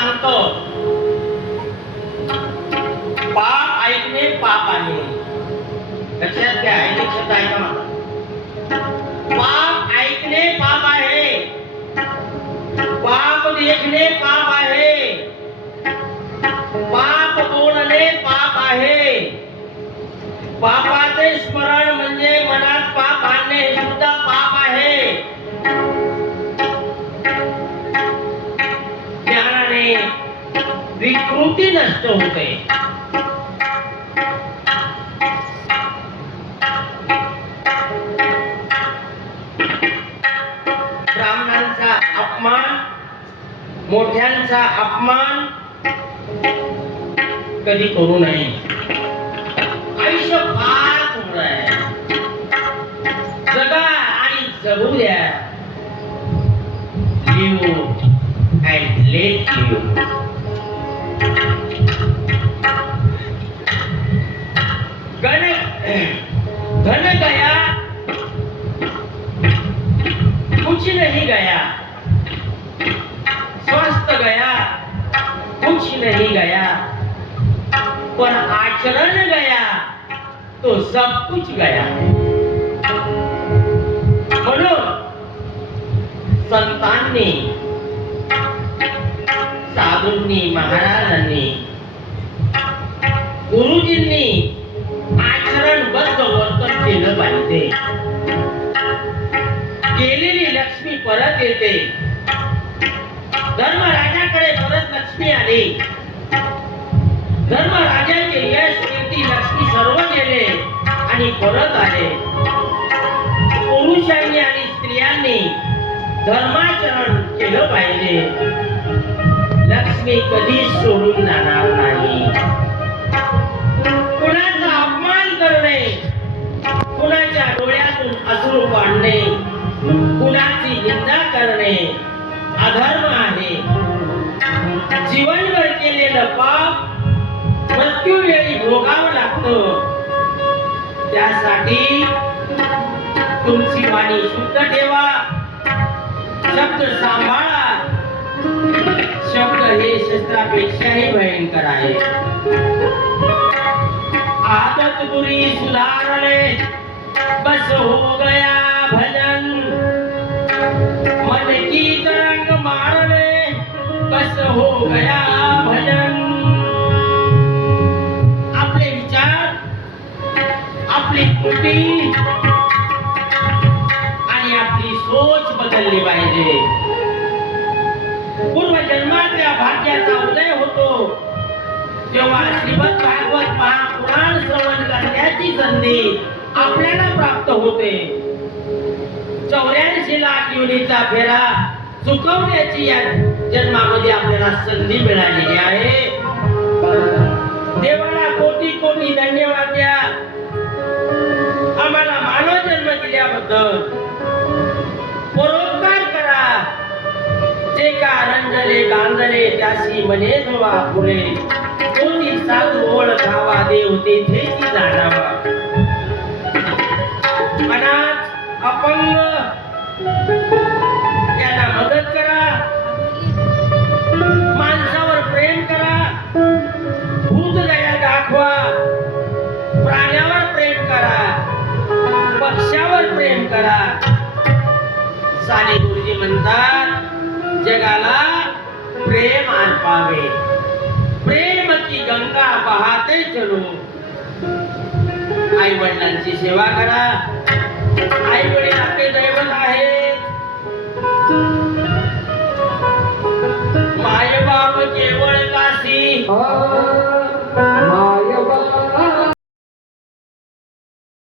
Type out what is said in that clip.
सांगतो, पाप ऐकणे पाप आहे. लक्षात घ्या, हे शब्द ऐका मला. पाप ऐकणे पाप आहे, पाप देखणे पाप आहे, पाप बोलणे पाप आहे. पापाचे स्मरण म्हणजे मनात पाप आणणे हे सुद्धा पाप आहे. ज्ञानाने विकृती नष्ट होते. ब्राह्मणांचा अपमान, मोठ्यांचा अपमान कधी करू नये. आयुष्य फार थोडं आहे. जगा आणि जगू द्या. Live and let live. धन गया, कुछ नहीं गया. स्वस्थ गया, कुछ नहीं गया. पर आचरण गया तो सब कुछ गया. म्हणून संतांनी, साधूंनी, महाराजांनी, गुरुजींनी आचरणबद्ध वर्तन केलं पाहिजे. केलेली लक्ष्मी परत येते. धर्मराजाकडे परत लक्ष्मी आली. धर्मराजाचे यश, कीर्ती, लक्ष्मी सर्व गेले आणि परत आले. पुरुषांनी आणि स्त्रियांनी धर्माचरण केलं पाहिजे. लक्ष्मी कधीच सोडून जाणार नाही. कुणाचा अपमान करणे, कुणाच्या डोळ्यातून अश्रू पाडणे, कुणाची निंदा करणे अधर्म आहे. जीवनभर केलेलं पाप मृत्यूवेळी भोगावं लागतं. त्यासाठी तुमची वाणी शुद्ध ठेवा. शब्द सांभाळा. शब्द हे शस्त्रापेक्षाही भयंकर आहे. आदत बुरी सुधारले, बस हो गया भजन. मन की तरंग मारले, बस हो गया भजन. आपले विचार, आपली कृती आणि आपली सोच बदलली पाहिजे. पूर्वजन्मातल्या भाग्याचा उदय होतो तेव्हा श्रीमद भागवत महापुराण श्रवण करण्याची संधी आपल्याला प्राप्त होते. 84 लाख योनीचा फेरा चुकवण्याची या जन्मामध्ये आपल्याला संधी मिळालेली आहे. देवाला कोटी कोटी धन्यवाद द्या आम्हाला मानव जन्म दिल्याबद्दल. परोपकार करा. जे का रंजले गांजले त्याशी मने धवा पुरे. कोणी साधू ओळखावा देव तेथेची जाणावा. अनाथ अपंग यांना मदत करा. माणसावर प्रेम करा. भूतदया दाखवा. प्राण्यावर प्रेम करा. पक्ष्यावर प्रेम करा. साने गुरुजी म्हणतात, जगाला प्रेम अर्पावे. प्रेम की गंगा बहाते चलो. आई वडिलांची सेवा करा. आई वडील आपले दैवत आहेत. माय बाप केवळ काशी.